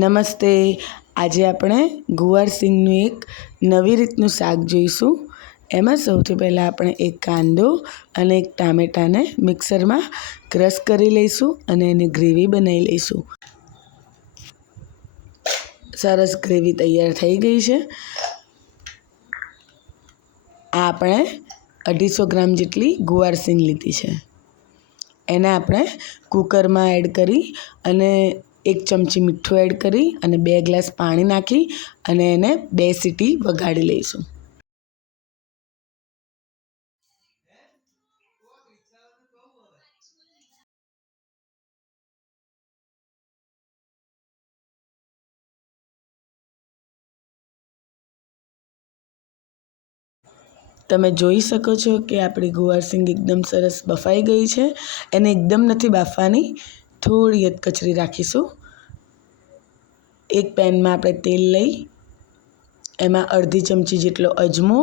નમસ્તે. આજે આપણે ગુવાર સિંગનું એક નવી રીતનું શાક જોઈશું. એમાં સૌથી પહેલાં આપણે એક કાંદો અને એક ટામેટાને મિક્સરમાં ક્રશ કરી લઈશું અને એની ગ્રેવી બનાવી લઈશું. સરસ ગ્રેવી તૈયાર થઈ ગઈ છે. આ આપણે 250 ગ્રામ જેટલી ગુવાર સિંગ લીધી છે. એને આપણે કુકરમાં એડ કરી અને 1 ચમચી મીઠું એડ કરી અને 2 ગ્લાસ પાણી નાખી અને એને 2 સીટી વગાડી લઈશું. તમે જોઈ શકો છો કે આપણી ગુવાર સિંગ એકદમ સરસ બફાઈ ગઈ છે. એને એકદમ નથી બાફવાની, થોડી જ કચરી રાખીશું. એક પેનમાં આપણે તેલ લઈ એમાં અડધી ચમચી જેટલો અજમો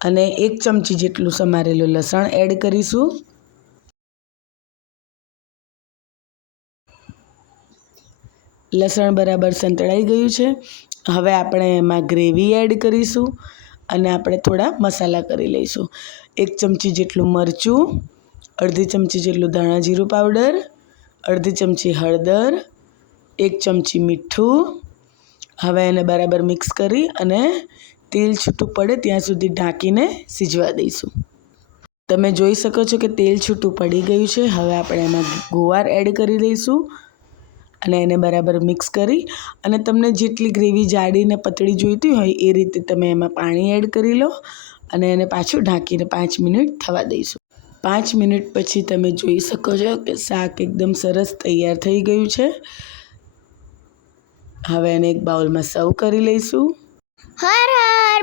અને 1 ચમચી જેટલું સમારેલું લસણ એડ કરીશું. લસણ બરાબર સંતળાઈ ગયું છે. હવે આપણે એમાં ગ્રેવી એડ કરીશું અને આપણે થોડા મસાલા કરી લઈશું. 1 ચમચી જેટલું મરચું, અડધી ચમચી જેટલું ધાણા જીરું પાવડર, અડધી ચમચી હળદર, 1 ચમચી મીઠું. હવે એને બરાબર મિક્સ કરી અને તેલ છૂટું પડે ત્યાં સુધી ઢાંકીને સિજવા દઈશું. તમે જોઈ શકો છો કે તેલ છૂટું પડી ગયું છે. હવે આપણે એમાં ગુવાર એડ કરી દઈશું અને એને બરાબર મિક્સ કરી અને તમને જેટલી ગ્રેવી જાડી ને પતળી જોઈતી હોય એ રીતે તમે એમાં પાણી એડ કરી લો અને એને પાછું ઢાંકીને 5 મિનિટ થવા દઈશું. 5 મિનિટ પછી તમે જોઈ શકો છો કે શાક એકદમ સરસ તૈયાર થઈ ગયું છે. હવે એને એક બાઉલમાં સર્વ કરી લઈશું. હર હર